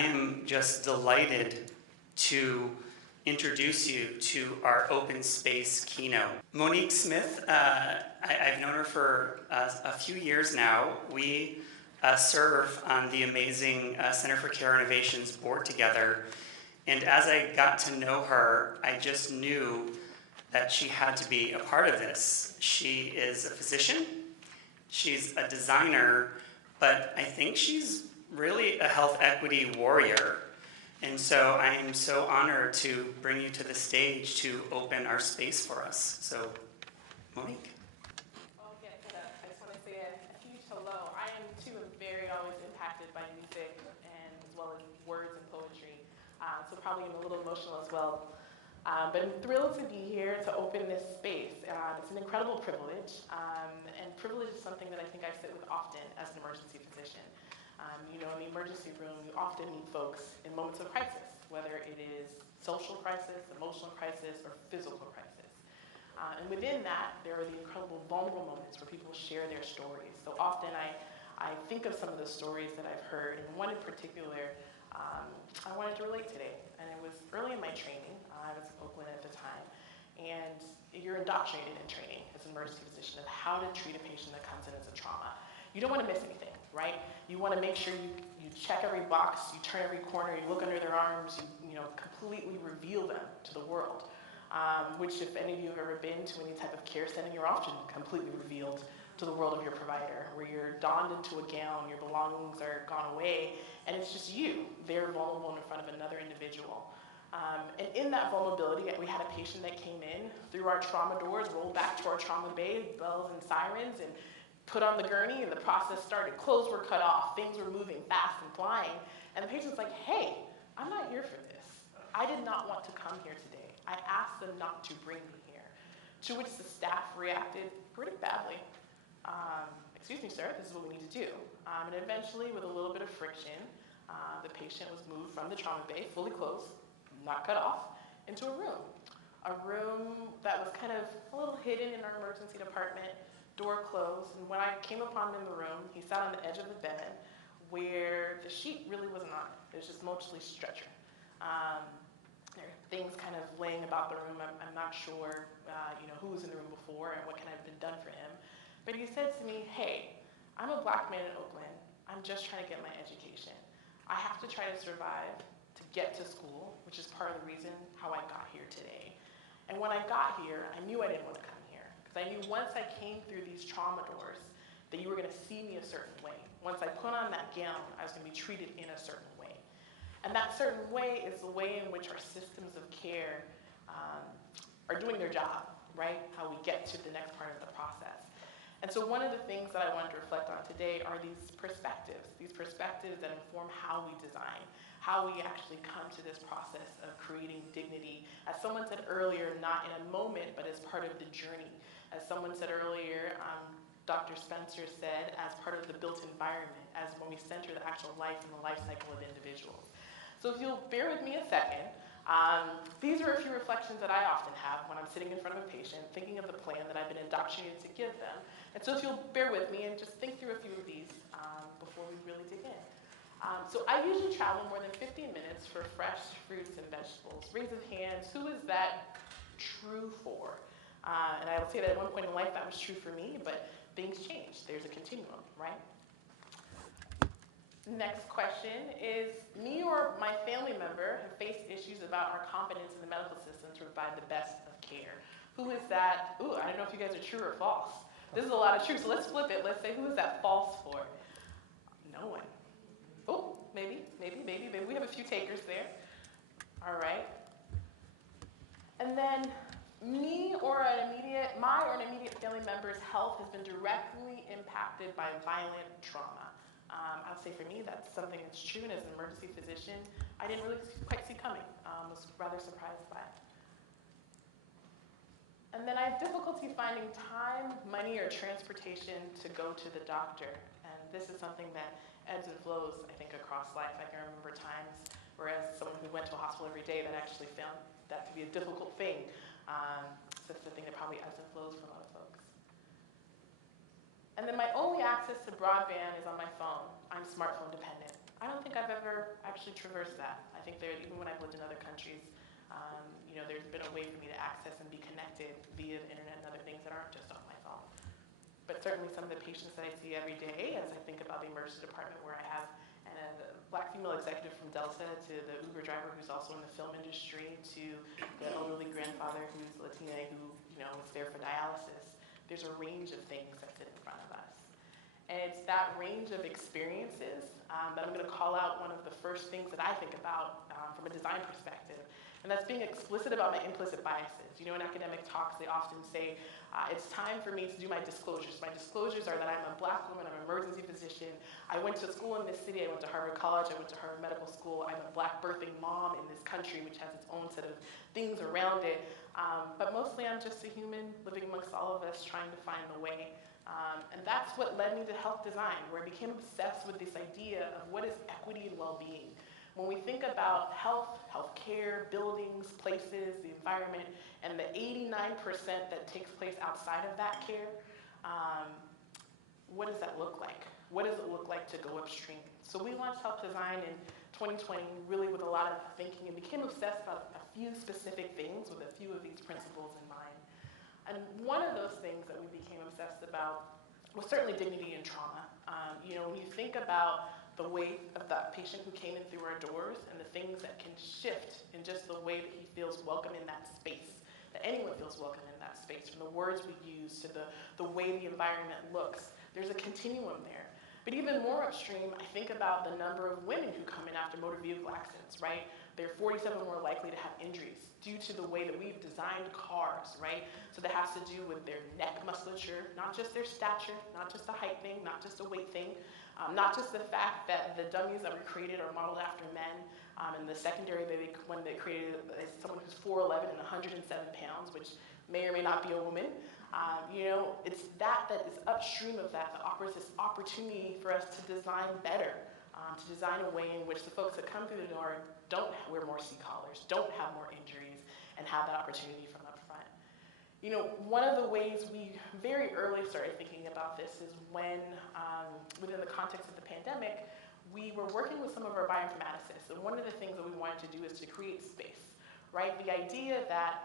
I am just delighted to introduce you to our open space keynote. Monique Smith, I've known her for a few years now. We serve on the amazing Center for Care Innovations board together. And as I got to know her, I just knew that she had to be a part of this. She is a physician, she's a designer, but I think she's really a health equity warrior. And so I am so honored to bring you to the stage to open our space for us. So, Monique. Well, yes, I just want to say a huge hello. I am too very always impacted by music and as well as words and poetry. So probably I'm a little emotional as well. But I'm thrilled to be here to open this space. It's an incredible privilege, and privilege is something that I think I sit with often as an emergency physician. In the emergency room, you often meet folks in moments of crisis, whether it is social crisis, emotional crisis, or physical crisis. And within that, there are the incredible vulnerable moments where people share their stories. So often I think of some of the stories that I've heard, and one in particular I wanted to relate today. And it was early in my training. I was in Oakland at the time. And you're indoctrinated in training as an emergency physician of how to treat a patient that comes in as a trauma. You don't want to miss anything, right? You want to make sure you check every box, you turn every corner, you look under their arms, you completely reveal them to the world. Which, if any of you have ever been to any type of care setting, you're often completely revealed to the world of your provider, where you're donned into a gown, your belongings are gone away, and it's just you. They're vulnerable in front of another individual. And in that vulnerability, we had a patient that came in through our trauma doors, rolled back to our trauma bay, bells and sirens, and put on the gurney, and the process started. Clothes were cut off, things were moving fast and flying, and the patient's like, hey, I'm not here for this. I did not want to come here today. I asked them not to bring me here. To which the staff reacted pretty badly. Excuse me, sir, this is what we need to do. And eventually, with a little bit of friction, the patient was moved from the trauma bay, fully closed, not cut off, into a room. A room that was kind of a little hidden in our emergency department, door closed, and when I came upon him in the room, he sat on the edge of the bed where the sheet really wasn't on. It was just mostly stretcher. There are things kind of laying about the room. I'm not sure who was in the room before and what kind of been done for him. But he said to me, hey, I'm a black man in Oakland. I'm just trying to get my education. I have to try to survive to get to school, which is part of the reason how I got here today. And when I got here, I knew I didn't want to come here. Because I knew once I came through these trauma doors, that you were going to see me a certain way. Once I put on that gown, I was going to be treated in a certain way. And that certain way is the way in which our systems of care are doing their job, right? How we get to the next part of the process. And so one of the things that I wanted to reflect on today are these perspectives that inform how we design, how we actually come to this process of creating dignity. As someone said earlier, not in a moment, but as part of the journey. As someone said earlier, Dr. Spencer said, as part of the built environment, as when we center the actual life and the life cycle of individuals. So if you'll bear with me a second, these are a few reflections that I often have when I'm sitting in front of a patient, thinking of the plan that I've been indoctrinated to give them. And so if you'll bear with me and just think through a few of these before we really dig in. So I usually travel more than 15 minutes for fresh fruits and vegetables. Raise of hands, who is that true for? And I will say that at one point in life that was true for me, but things change. There's a continuum, right? Next question is, me or my family member have faced issues about our competence in the medical system to provide the best of care. Who is that? Ooh, I don't know if you guys are true or false. This is a lot of true, so let's flip it. Let's say, who is that false for? No one. Oh, maybe. We have a few takers there. All right. And then, my or an immediate family member's health has been directly impacted by violent trauma. I'll say for me, that's something that's true, and as an emergency physician, I didn't really quite see coming. Was rather surprised by it. And then I have difficulty finding time, money, or transportation to go to the doctor. And this is something that ebbs and flows, I think, across life. I can remember times where, as someone who went to a hospital every day, that actually found that to be a difficult thing. So it's the thing that probably ebbs and flows for a lot of folks. And then my only access to broadband is on my phone. I'm smartphone dependent. I don't think I've ever actually traversed that. I think there, even when I've lived in other countries, there's been a way for me to access and be connected via the internet and other things that aren't just on my phone. But certainly some of the patients that I see every day, as I think about the emergency department where I have a Black female executive from Delta, to the Uber driver who's also in the film industry, to the elderly grandfather who's Latina who is there for dialysis. There's a range of things that sit in front of us. And it's that range of experiences that I'm going to call out one of the first things that I think about from a design perspective. And that's being explicit about my implicit biases. In academic talks, they often say, it's time for me to do my disclosures. My disclosures are that I'm a Black woman, I'm an emergency physician. I went to school in this city, I went to Harvard College, I went to Harvard Medical School. I'm a Black birthing mom in this country, which has its own set of things around it. But mostly I'm just a human living amongst all of us trying to find the way. And that's what led me to health design, where I became obsessed with this idea of what is equity and well-being. When we think about health, healthcare, buildings, places, the environment, and the 89% that takes place outside of that care, what does that look like? What does it look like to go upstream? So we launched health design in 2020, really with a lot of thinking, and became obsessed about a few specific things with a few of these principles in mind. And one of those things that we became obsessed about was certainly dignity and trauma. When you think about the weight of that patient who came in through our doors and the things that can shift in just the way that he feels welcome in that space, that anyone feels welcome in that space, from the words we use to the way the environment looks, there's a continuum there. But even more upstream, I think about the number of women who come in after motor vehicle accidents, right? They're 47 more likely to have injuries due to the way that we've designed cars, right? So that has to do with their neck musculature, not just their stature, not just a height thing, not just a weight thing, not just the fact that the dummies that were created are modeled after men, and the secondary when they created is someone who's 4'11" and 107 pounds, which may or may not be a woman. It's that is upstream of that offers this opportunity for us to design better, to design a way in which the folks that come through the door don't wear more C-collars, don't have more injuries, and have that opportunity from up front. One of the ways we very early started thinking about this is when, within the context of the pandemic, we were working with some of our bioinformaticists, and one of the things that we wanted to do is to create space, right? The idea that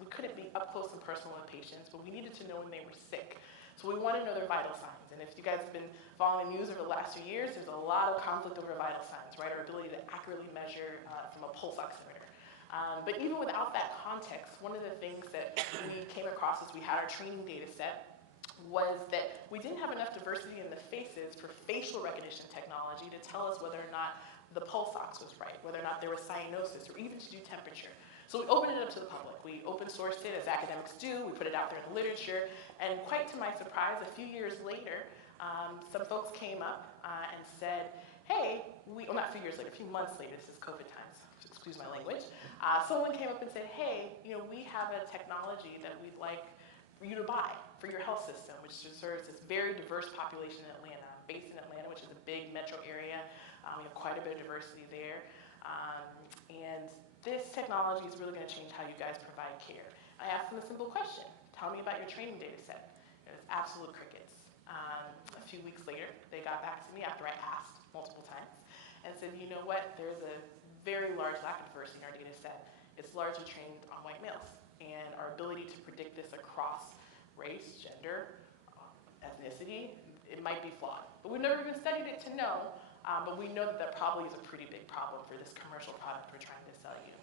we couldn't be up close and personal with patients, but we needed to know when they were sick. So we want to know their vital signs. And if you guys have been following the news over the last few years, there's a lot of conflict over vital signs, right? Our ability to accurately measure from a pulse oximeter. But even without that context, one of the things that we came across as we had our training data set was that we didn't have enough diversity in the faces for facial recognition technology to tell us whether or not the pulse ox was right, whether or not there was cyanosis, or even to do temperature. So we opened it up to the public. We open sourced it, as academics do. We put it out there in the literature. And quite to my surprise, a few years later, some folks came up and said, hey, well, not a few years later, a few months later, this is COVID times, excuse my language. Someone came up and said, hey, we have a technology that we'd like for you to buy for your health system, which serves this very diverse population in Atlanta. I'm based in Atlanta, which is a big metro area. We have quite a bit of diversity there. And this technology is really going to change how you guys provide care. I asked them a simple question. Tell me about your training data set. It was absolute crickets. A few weeks later, they got back to me after I asked multiple times and said, you know what, there's a very large lack of diversity in our data set. It's largely trained on white males. And our ability to predict this across race, gender, ethnicity, it might be flawed. But we've never even studied it to know, but we know that probably is a pretty big problem for this commercial product we're trying to sell you.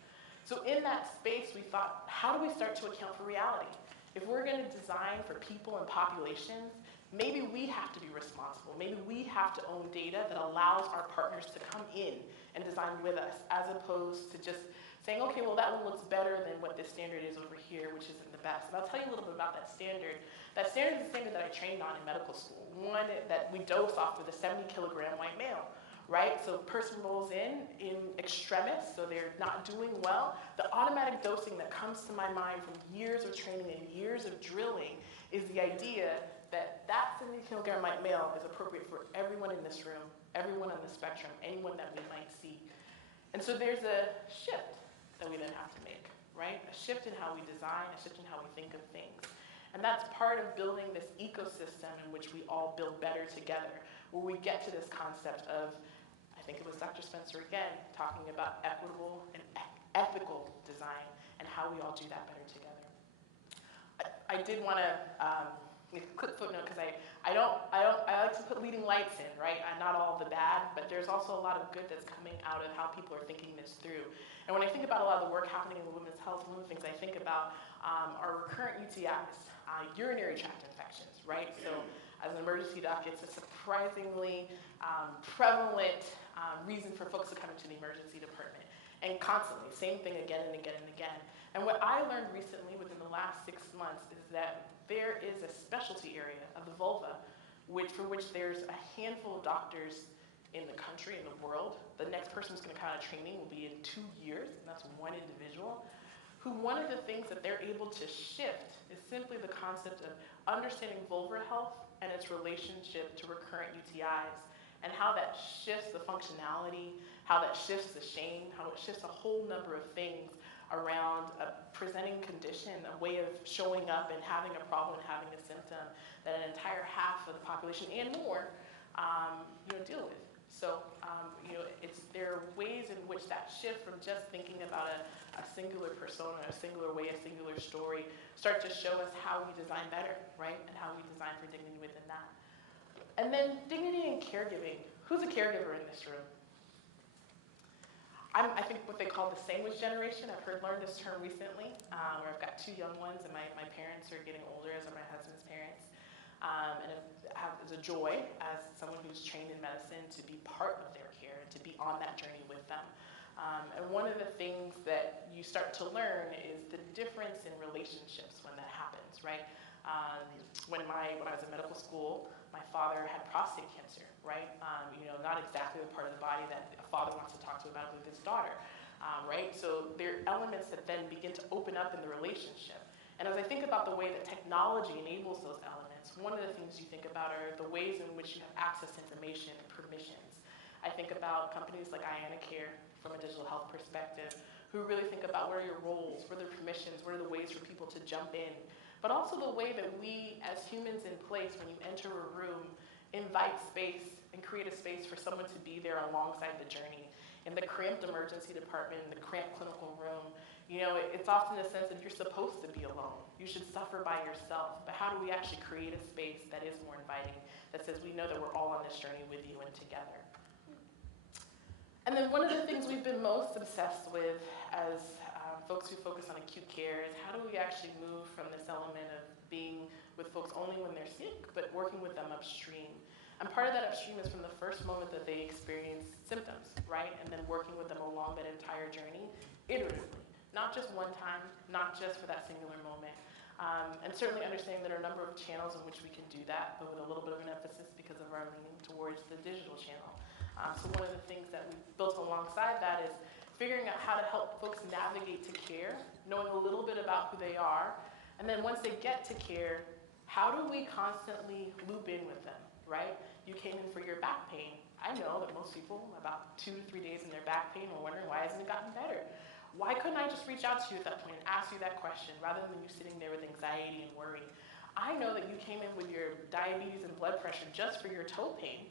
So in that space, we thought, how do we start to account for reality? If we're going to design for people and populations, maybe we have to be responsible. Maybe we have to own data that allows our partners to come in and design with us, as opposed to just saying, okay, well, that one looks better than what this standard is over here, which isn't the best. And I'll tell you a little bit about that standard. That standard is the standard that I trained on in medical school, one that we dose off with a 70-kilogram white male, right? So a person rolls in extremis, so they're not doing well. The automatic dosing that comes to my mind from years of training and years of drilling is the idea that that 70-kilogram white male is appropriate for everyone in this room, everyone on the spectrum, anyone that we might see. And so there's a shift that we then have to make, right? A shift in how we design, a shift in how we think of things. And that's part of building this ecosystem in which we all build better together, where we get to this concept of, I think it was Dr. Spencer again, talking about equitable and ethical design and how we all do that better together. I did want to quick footnote, because I like to put leading lights in, right? Not all the bad, but there's also a lot of good that's coming out of how people are thinking this through. And when I think about a lot of the work happening in women's health, one of the things I think about are recurrent UTIs, urinary tract infections, right? So as an emergency doc, it's a surprisingly prevalent reason for folks to come into the emergency department. And constantly, same thing again and again and again. And what I learned recently within the last 6 months is that there is a specialty area of the vulva for which there's a handful of doctors in the country, in the world. The next person who's going to come out of training will be in 2 years, and that's one individual, who one of the things that they're able to shift is simply the concept of understanding vulvar health and its relationship to recurrent UTIs, and how that shifts the functionality, how that shifts the shame, how it shifts a whole number of things around a presenting condition, a way of showing up and having a problem and having a symptom that an entire half of the population and more deal with. So there are ways in which that shift from just thinking about a singular persona, a singular way, a singular story, start to show us how we design better, right? And how we design for dignity within that. And then dignity and caregiving. Who's a caregiver in this room? I think what they call the sandwich generation. I've learned this term recently, where I've got 2 young ones, and my parents are getting older, as are my husband's parents. And it's a joy, as someone who's trained in medicine, to be part of their care and to be on that journey with them. And one of the things that you start to learn is the difference in relationships when that happens, right? When I was in medical school, my father had prostate cancer, right? Not exactly the part of the body that a father wants to talk to about with his daughter, right? So there are elements that then begin to open up in the relationship. And as I think about the way that technology enables those elements, one of the things you think about are the ways in which you have access to information and permissions. I think about companies like Care from a digital health perspective, who really think about what are your roles, what are the permissions, what are the ways for people to jump in, but also the way that we as humans in place, when you enter a room, invite space and create a space for someone to be there alongside the journey. In the cramped emergency department, in the cramped clinical room, it's often a sense that you're supposed to be alone. You should suffer by yourself. But how do we actually create a space that is more inviting, that says we know that we're all on this journey with you and together? And then one of the things we've been most obsessed with as folks who focus on acute care is how do we actually move from this element of being with folks only when they're sick, but working with them upstream. And part of that upstream is from the first moment that they experience symptoms, right? And then working with them along that entire journey, iteratively. Not just one time, not just for that singular moment. And certainly understanding that there are a number of channels in which we can do that, but with a little bit of an emphasis because of our leaning towards the digital channel. So one of the things that we've built alongside that is figuring out how to help folks navigate to care, knowing a little bit about who they are, and then once they get to care, how do we constantly loop in with them, right? You came in for your back pain. I know that most people, about 2 to 3 days in their back pain, are wondering, why hasn't it gotten better? Why couldn't I just reach out to you at that point and ask you that question rather than you sitting there with anxiety and worry? I know that you came in with your diabetes and blood pressure just for your toe pain,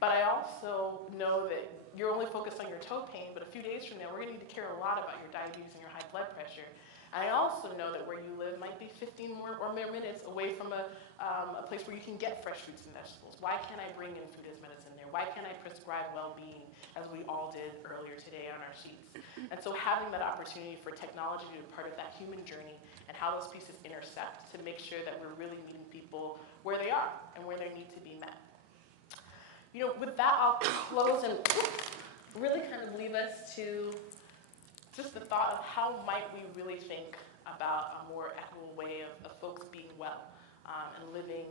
but I also know that you're only focused on your toe pain, but a few days from now, we're going to need to care a lot about your diabetes and your high blood pressure. I also know that where you live might be 15 more minutes away from a place where you can get fresh fruits and vegetables. Why can't I bring in food as medicine there? Why can't I prescribe well-being, as we all did earlier today on our sheets? And so having that opportunity for technology to be part of that human journey and how those pieces intersect to make sure that we're really meeting people where they are and where they need to be met. With that, I'll close and really kind of leave us to just the thought of how might we really think about a more equitable way of folks being well and living